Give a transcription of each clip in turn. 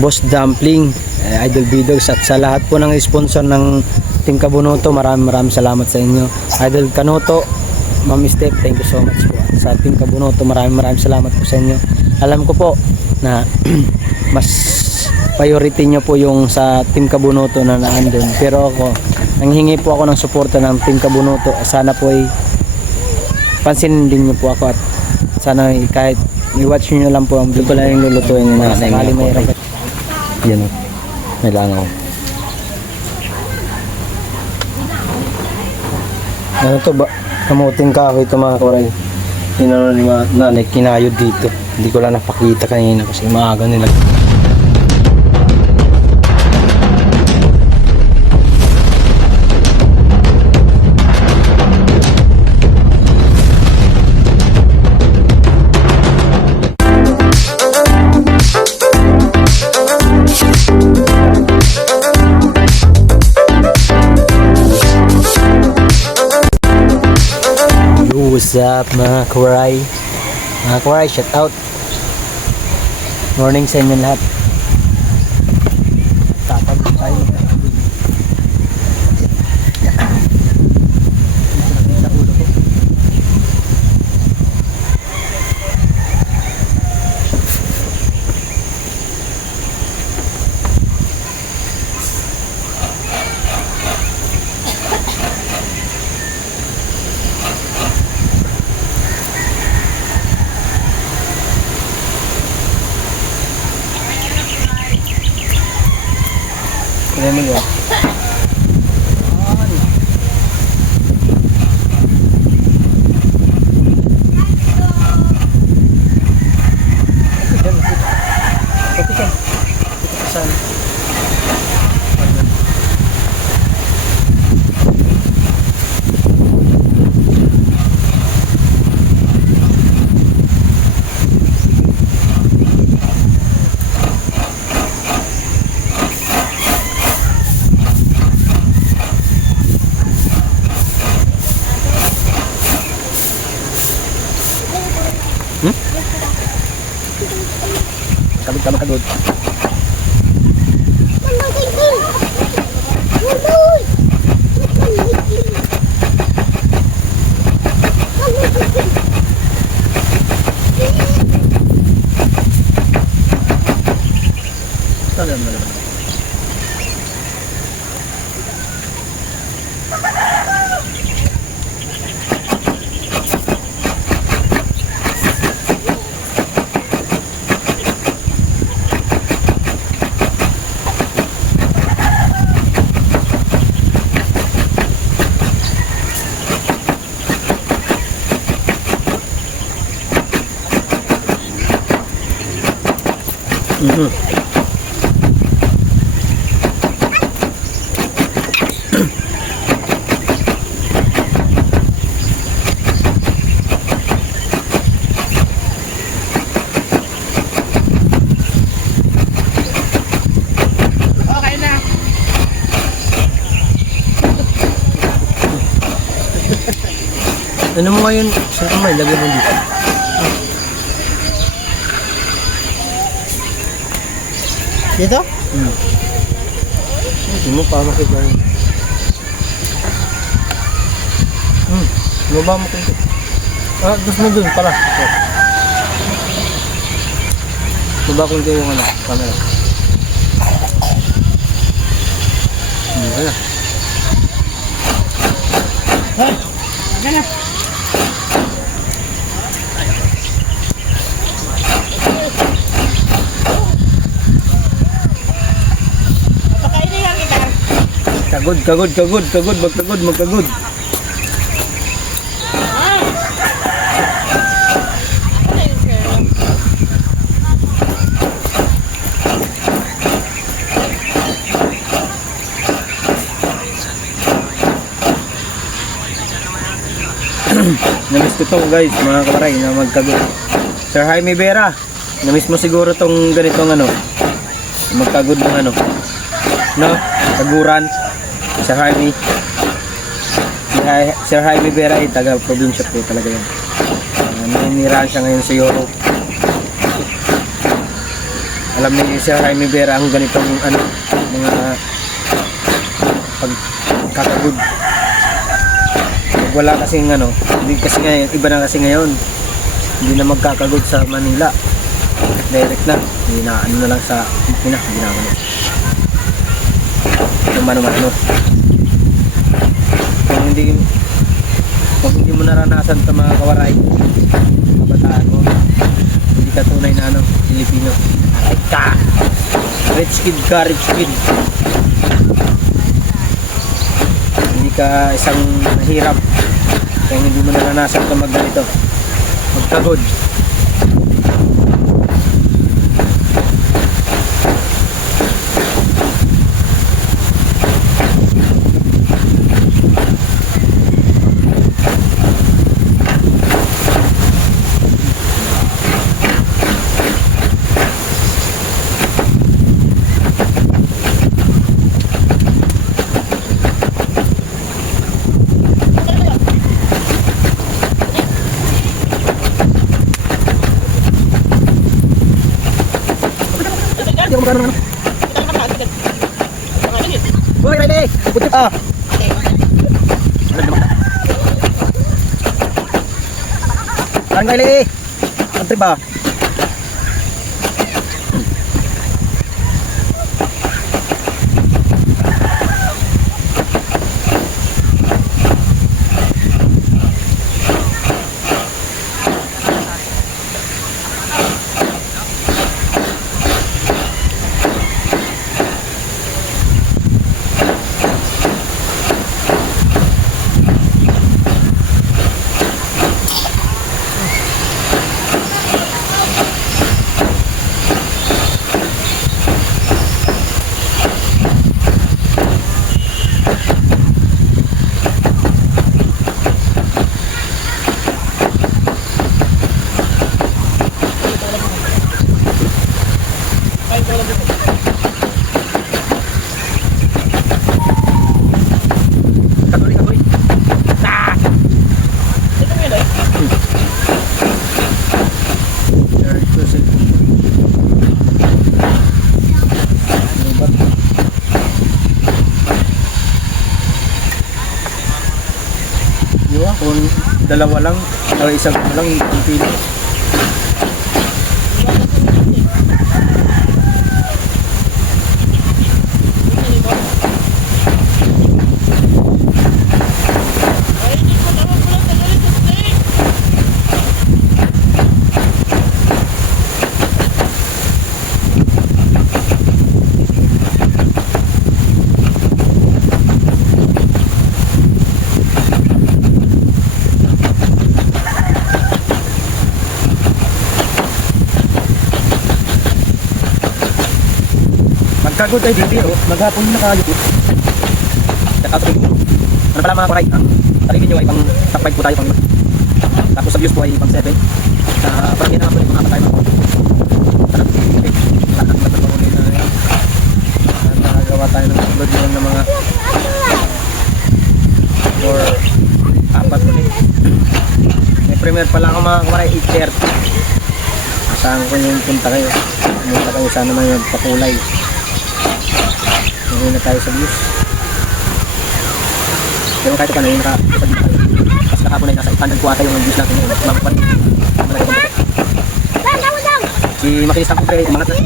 Boss Dumpling, Idol Bidogs, at sa lahat po ng sponsor ng Team Kabunoto, maraming salamat sa inyo. Idol Kanoto, Ma'am Steph, thank you so much po. Sa Team Kabunoto, maraming salamat po sa inyo. Alam ko po na mas priority nyo po yung sa Team Kabunoto na naandun, pero ako, nanghingi po ako ng suporta ng Team Kabunoto. Sana po ay pansinin din nyo po ako, at sana kahit i-watch nyo lang po ang video ko lang yung lulutuin nyo na sakali may rapat. Yan o, may langaw. Ano to ba? Kamuting kahoy ito mga koray. Inano ni nanay, kinayod dito. Hindi ko lang napakita kanina kasi maaga nila. What's up mga kawaray? Mga kawaray, shout out. Morning sa inyo lahat. Tatag tayo. Ano mo yun? Kagod. Ano mo ngayon? Saan ka may lagay mo dito? Dito? Hindi mo pa makita yun. Baba mo kung... gusto mo dun pala. Baba kung yung camera. Ayan. Hey! Ayan. Magkagod. Namiss ko to guys, mga kawaray, na magkagod. Sir Jaime Vera, namiss mo siguro tong ganitong magkagod ng no? Kaguran. Sir Jaime. Sir Jaime Vera ay taga-probinsya po talaga yan. Naninirahan siya ngayon sa Europe. Alam ni Sir Jaime Vera ang ganitong ano, mga pagkakagod. Wala kasing ano, hindi kasi ngayon, iba na kasi ngayon. Hindi na magkakagod sa Manila. Direct na. Hindi na ano na lang sa Pilipinas, ginagawa. Naman ano. Kung hindi mo naranasan sa mga kawaray, kabataan mo, hindi ka tunay na ano, Pilipino. Ay ka! Rich kid ka, rich kid. Hindi ka isang mahirap. Kaya hindi mo naranasan ito magganito. Magkagod. Boy, ready! Putip ah! Saan kayo li? Ang trip ah? Kung dalawa lang o isang lang yung pili. Magkagod tayo dito, maghapon na kayo po. Ano pala mga kuray, ang talingin nyo ay pang top 5 po tayo pang. Tapos sa views po ay pang 7. Parang yan naman po yung mga tayo mga. Nagawa tayo ng upload yun ng mga or 4 ulit. May premiere pala ako mga kuray, 8:30. Asahan ko yung punta kayo. Punta kayo sana naman yung pakulay. Ngayon na tayo sa views. Pero kahit pa na yun nakasagin tayo. Kasi nakapon ay nasa 800 kuwata yung views natin. Makapan. Si makinis ang kumpre, umangat na.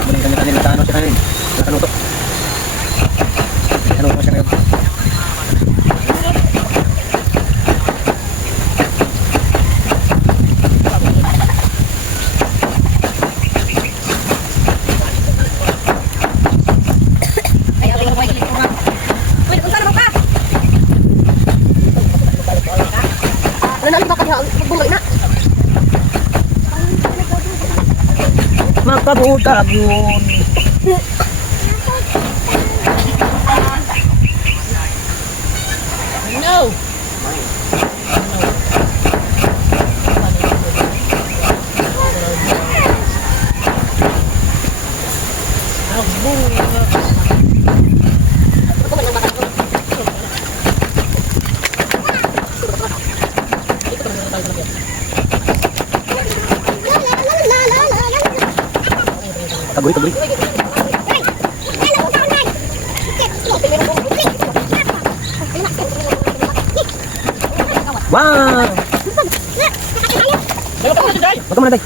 Takbo na yung kanya-kanya. Nagkaano siya ngayon. Nakanuto. Ano ko siya ngayon. Magkabutab yun. No. Kaguri. Wow! Baka mo na, Day.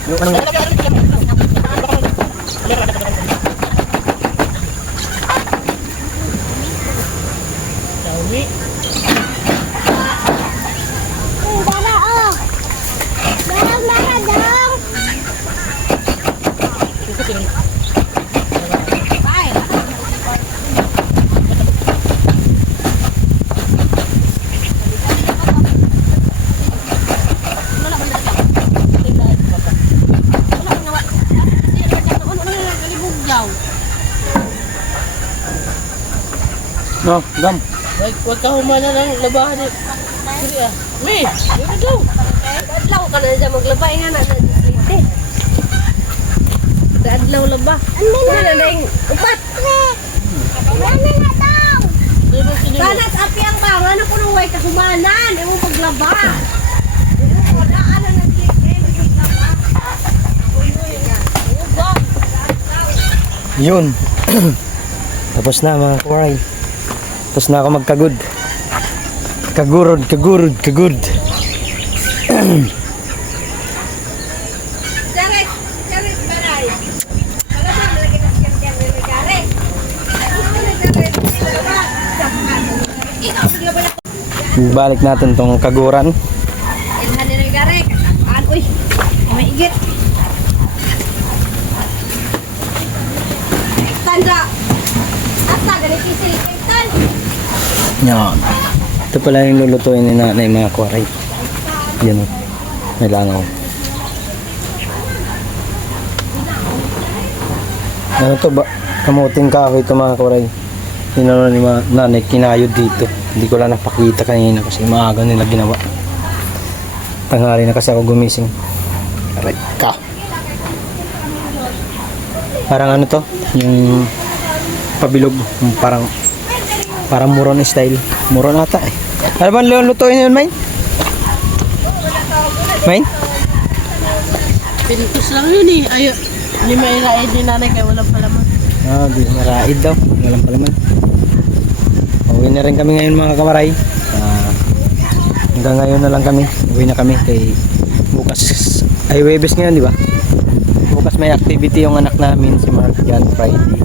No, gam. Huwag ka humana ng labahan eh. Sige ah. May, here we go. Adlaw ka na dyan maglaba. Nga na nagislite. Adlaw laba. Ano na na yung upat. Ano na daw? Sana sa api ang banga na punong way ka humanan. Ewan maglaba. Wala ka na naglite. Maglaba. Yun. Tapos na mga kawaray. Tapos na ako magkagud. Kagurod. Jaret baray. Wala ba nalagay na siya ni Jaret? Balik natin tong kaguran. Ilhan ni Jaret. Uy, may igit. Tanda. Asa ganit silikitan. Yan. Ito pala yung lulutuin ni nanay mga kawaray. Yan. May langaw. Ano to ba? Kamuting kahoy ito mga kawaray. Inano ni nanay kinayod dito. Hindi ko lang napakita kanina kasi maaga nila ginawa. Tanghali na kasi ako gumising. Aray ka. Parang ano to? Yung pabilog. Yung parang muron style. Muron ata eh. Ano ba lutuin yun, Main? Main? Pintos lang yun eh. Ayaw. Hindi may raid ni nanay kaya walang palaman. Ah, di maraid daw. Walang palaman. Uwi na rin kami ngayon mga kamaray. Hanggang ngayon na lang kami. Uwi na kami kay bukas. Ay, Webes ngayon, di ba? Bukas may activity yung anak namin, si Mark yan, Friday.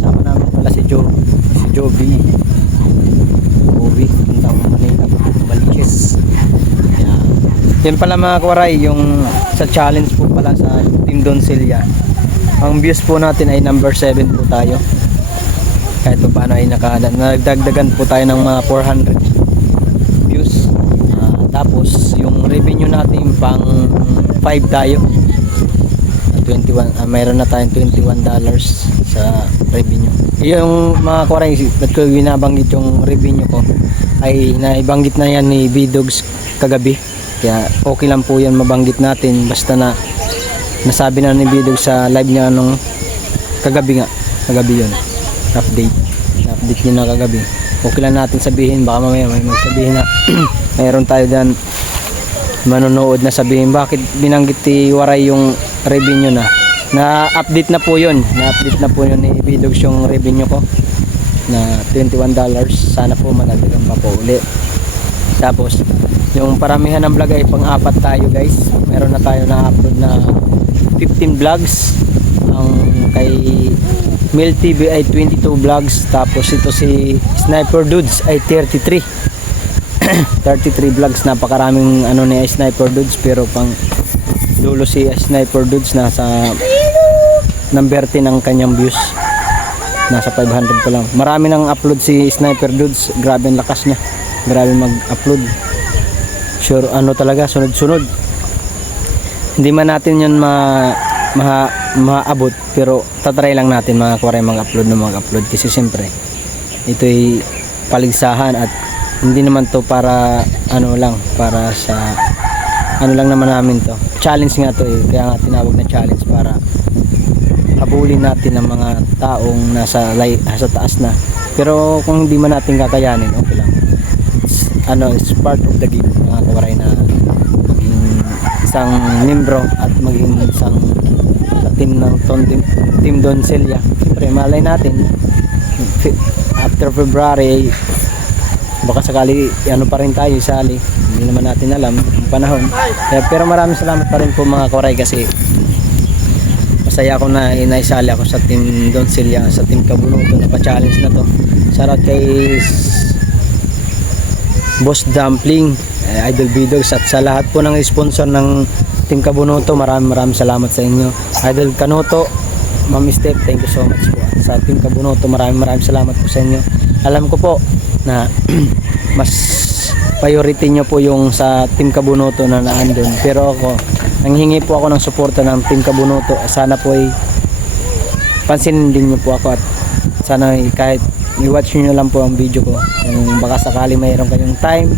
Sama namin pala si Joby. Puntang Manila, Baliches. Yan pala mga kawaray, yung sa challenge po pala sa Team Doncella. Ang views po natin ay number 7 po tayo. Kahit pa paano ay nagdagdagan po tayo ng mga 400 views. Tapos yung revenue natin pang 5 tayo. 21, mayroon na tayong $21 sa revenue. Yung mga kawaray, ba't ko binabanggit yung revenue ko ay naibanggit na yan ni B-Dogs kagabi. Kaya okay lang po yan mabanggit natin basta na nasabi na ni B-Dogs sa live niya nung kagabi yun. Update niya na kagabi. Okay lang natin sabihin, baka mamaya may magsabihin na mayroon tayo dyan manonood na sabihin bakit binanggit ni Waray yung revenue na update na po yun ni B-Dogs yung revenue ko na $21. Sana po madagdagan pa po uli. Tapos yung paramihan ng vlog ay pang-apat tayo guys. Meron na tayo na upload na 15 vlogs. Ang kay Mil TV ay 22 vlogs. Tapos ito si Sniper Dudes ay 33 vlogs. Napakaraming ano ni Sniper Dudes, pero pang dulo si Sniper Dudes nasa number 10 ang kanyang views. Nasa 500 pa lang. Marami nang upload si Sniper Dudes. Grabe ang lakas niya. Grabe mag-upload. Sure ano talaga, sunod-sunod. Hindi man natin yun maabot, pero tatry lang natin mga kawaray mag-upload kasi siyempre ito'y paligsahan at hindi naman to para ano lang, para sa ano lang naman namin to. Challenge nga to eh, kaya nga tinawag na challenge para habulin natin ang mga taong nasa taas na. Pero kung hindi man natin kakayanin, okay lang. It's part of the game mga kawaray na maging isang membro at maging isang team ng team Doncelia. Siyempre malay natin after February baka sakali ano pa rin tayo sali, hindi naman natin alam ang panahon. Pero maraming salamat pa rin po mga Koray, kasi masaya ako na inaisali ako sa team Doncelia, sa team Kabunuto na pa-challenge na to. Shoutout kay Boss Dumpling, Idol Bidogs, at sa lahat po ng sponsor ng Team Kabunuto, maraming salamat sa inyo. Idol Kanuto, Ma'am Steph, thank you so much po. Sa Team Kabunuto, maraming salamat po sa inyo. Alam ko po na mas priority nyo po yung sa Team Kabunuto na naandun. Pero ako, nanghingi po ako ng suporta ng Team Kabunuto. Sana po ay pansinin din nyo po ako, at sana kahit i-watch nyo lang po ang video ko. Kung baka sakali mayroon kayong time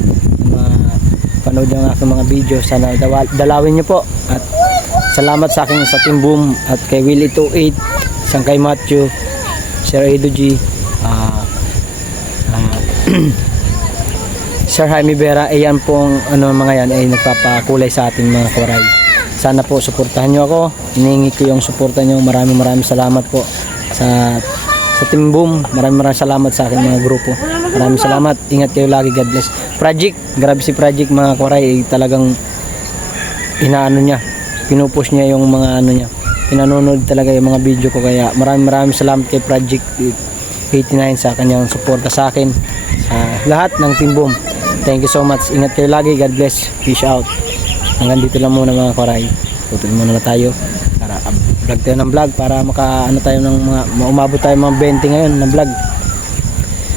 panood yung aking mga video, sana dalawin nyo po. At salamat sa aking sa Team Boom, at kay Willie 28, isang kay Matthew, Sir Edo G, Sir Jaime Vera. Ayan pong mga yan ay nagpapakulay sa ating mga Koray. Sana po suportahan nyo ako, hinihingi ko yung suporta nyo. Maraming salamat po sa Team Boom. Maraming salamat sa aking mga grupo. Maraming salamat, ingat kayo lagi, God bless. Project, grabe si Project mga Koray, talagang inaano niya, pinupush niya yung mga niya, pinanonood talaga yung mga video ko. Kaya maraming salamat kay Project 89 sa kanyang suporta sa akin, sa lahat ng Team Boom. Thank you so much, ingat kayo lagi, God bless, peace out. Hanggang dito lang muna mga Koray, tutuloy muna na tayo para vlog tayo ng vlog, para tayo ng mga umabot tayo mga 20 ngayon ng vlog,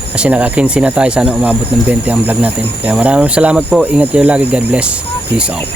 kasi naka-15 na tayo. Sana umabot ng 20 ang vlog natin. Kaya maraming salamat po, ingat kayo lagi, God bless, peace out.